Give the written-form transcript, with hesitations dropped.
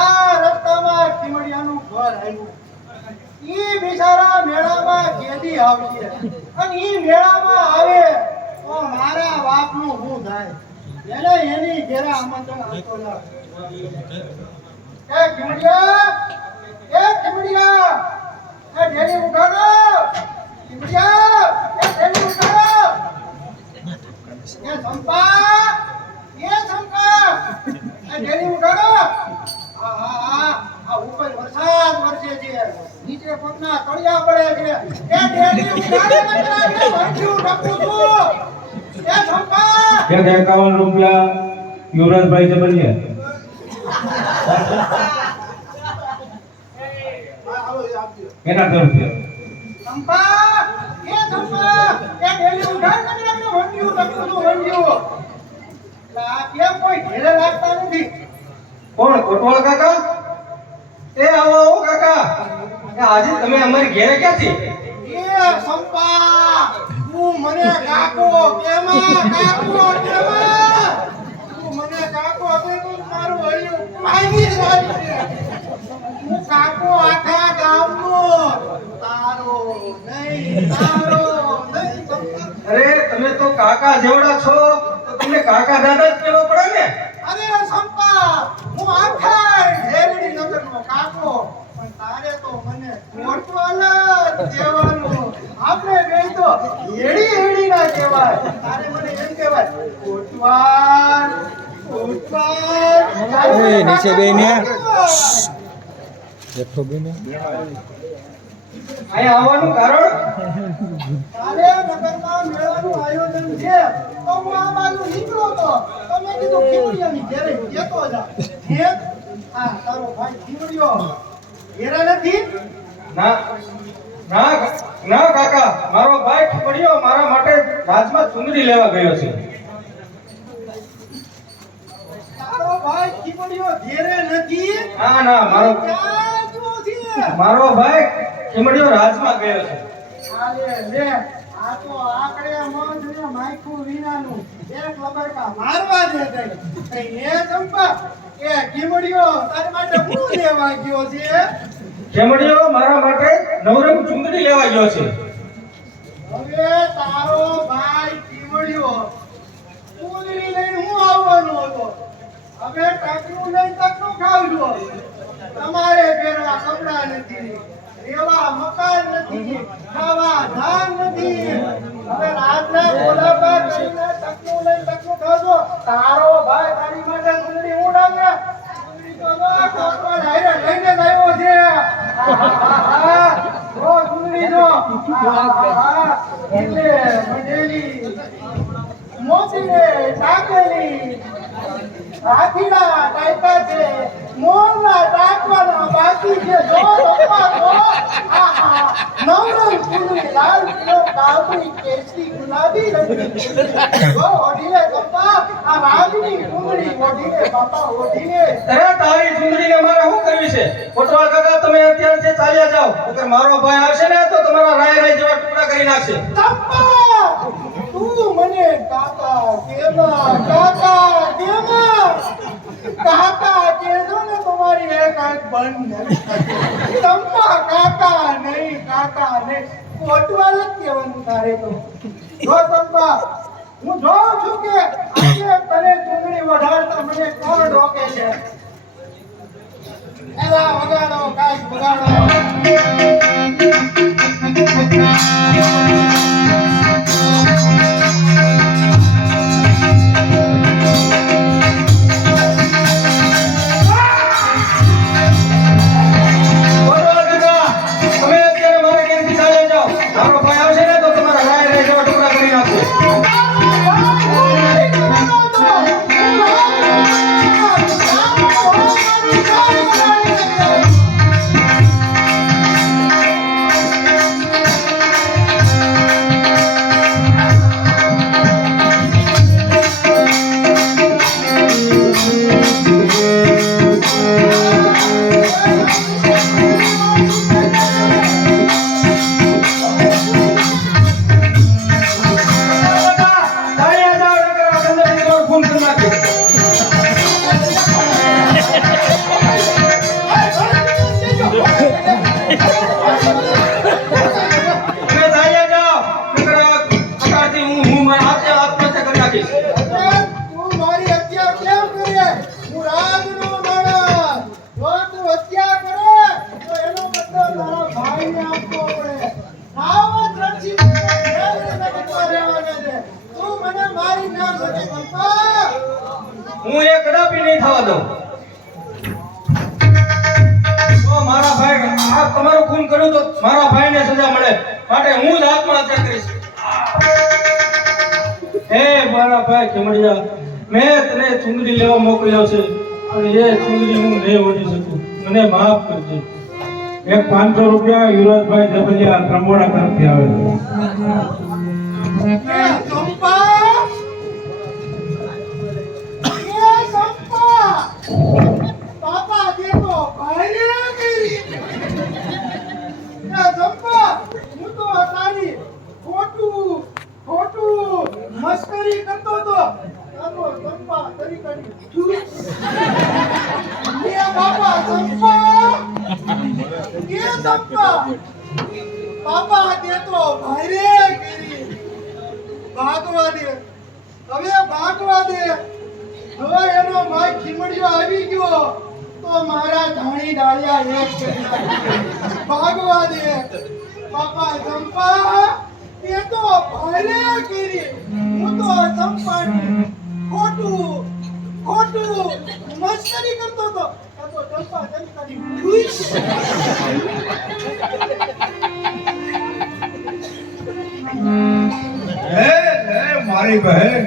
આ રસ્તામાં ખીમડિયાનું ઘર આવ્યું. ઈ બિચારા મેળામાં કેદી આવશે અને ઈ મેળામાં આવે તો મારા બાપનું શું થાય? એને એની ઘેરે આમંત્રણ આપતો ના. એ ખીમડિયા, એ ઢેલી ઉઠાડો. ખીમડિયા, એ ઢેલી ઉઠાડો. એ સંપા, એ ઢેલી ઉઠાડો. આ ઉપર વરસાદ વરસે છે, નીચે પગના તળિયા પડે છે. એ ઢેલી ઉઠાડો ને વંઠ્યું ટપું છું. એ સંપા 51 રૂપિયા યુવરાજભાઈ જબલિયા. એના ઘર છે સંપા, એ ઢેલી ઉઠાડ ને વંઠ્યું ટપું છું, વંઠ્યું. આ કેમ કોઈ ઘેરે લાગતા નથી? કોણ? કોટવાલ કાકા? એ આવો આવો કાકા. આજે તમે અમારી ઘેરે ક્યાંથી? એ સંપા, તું મને કાકો કેમાં? તું મને કાકો કે તું મારું હૈયું પાવી રાખ છે. હું કાકો આખા ગામનો તારો નહીં સંપા. અરે તમે તો કાકા જેવડા છો, તો તમને કાકા દાદા જ કહેવો પડે ને. અરે સંપા, હું આખા ઢેરડી નગરનો કાકો, પણ તારે તો મને કોટવાલ જ કહેવાનું. આપણે બે તો હેડી ના કહેવાય, તારે મને એમ કહેવાય કોટવાલ. એ નીચે બેહીને બેઠો બેને અહીંયા આવવાનું કારણ? તારે નગરમાં મેળાનું આયોજન છે, તો હું આ બાજુ નીકળો તો તમે કીધું ખીમડિયાની ઘેરે જતો જા. હા, તારો ભાઈ ખીમડિયો ઘેરે નથી? ના ના ના કાકા, મારો ભાઈ પડ્યો મારા માટે રાજમાં ચુંદડી લેવા ગયો છે. તારો ભાઈ ખીમડિયો ઘેરે નથી? ના ના, ક્યાં ગયો છે? મારો ભાઈ ખીમડિયો રાજમાં ગયો છે. આલે લે, આ તો આકડે મંદ ને માયખું વિનાનું એક લબડકા મારવા દે કઈ. એ ચંપા, એ ખીમડિયો તાર માટે શું લેવા ગયો છે? ખીમડિયો મારા માટે નવરંગ ચુંદડી લેવા ગયો છે. હવે તારો ભાઈ ખીમડિયો ચૂંદડી લઈને હું આવવાનો હતો. હવે ટકનું લઈને ટકનું ખાવજો. તમારે પહેરવા કપડા નથી, રેવા મકાન નથી, ખાવા ધાન નથી. હવે રાતના બોલાવા કરીને ટકનું લઈને ટકનું ખાવજો. તારો ભાઈ તારી માટે ચૂંદડી હું ડાંગે? ચૂંદડી તો કોટવાલ હારે લઈને જ આવ્યો છે. ઓ ચૂંદડી જો એટલે મંડેલી મોતીને ટાકેલી હાથીના ટાઈપા છે, મોરના ટાકવાના બાકી છે. જો સંપા તો નવરંગ ચૂંદડી લાલ પીળો કાબરી કેસરી ગુલાબી રંગની. જો ઓઢીને સંપા આ રાગની ચૂંદડી ઓઢીને બાપા ઓઢીને. અરે તારી ચુંદડીને મારે શું કરવી છે? કોટવાલ કાકા, તમે અત્યારે છે ચાલ્યા જાઓ, અગર મારો ભાઈ આવશે ને તો તમારા રાય જેવા ટુકડા કરી નાખશે. સંપા, તું મને કાકા કેમાં કાકા કહેજો ને, તમારી એક આંખ બંધ નથી. સંપા કાકા નહીં, કોટવાલ જ કહેવાનું તારે તો. જો સંપા, હું જોઉં છું કે આજે તને ચૂંદડી વઢાડતા મને કોણ રોકે છે? એલા વગાડો, કાંઈક વગાડો. નહીં થવા દઉં. તો મારા ભાઈ આ તમારું ખૂન કર્યું તો મારા ભાઈને સજા મળે માટે હું જ આત્મહત્યા કરીશ. હે મારા ભાઈ ખીમડિયા, મેં તને ચુંદડી લેવા મોકલ્યો છે અને એ ચુંદડી હું નહીં ઓઢી શકું, મને માફ કરજે. એક 500 રૂપિયા યુવરાજભાઈ જબલિયા ત્રંબોડા તરફથી આવે છે. એ ચંપા! એ ચંપા! બાપા દે તો ભાઈને કરી. એ ચંપા, હું તો તારી ખોટું મસ્કરી કરતો હતો. તારો ચંપા તરી કરી. એ બાપા ચંપા! એ ચંપા! બાપા દે તો ભાઈને કરી. ભાગવા દે, હવે ભાગવા દે. હવે એનો ભાઈ ખીમડિયો આવી ગયો તો મારા ધાણી ડાળિયા એક કરી નાખે. ભાગવા દે બાપા ચંપા, એ તો ભારે કરી. હું તો ચંપાની ખોટું મસ્કરી કરતો હતો. આ તો ચંપા ચંપાની ખુશ. મારી બહેન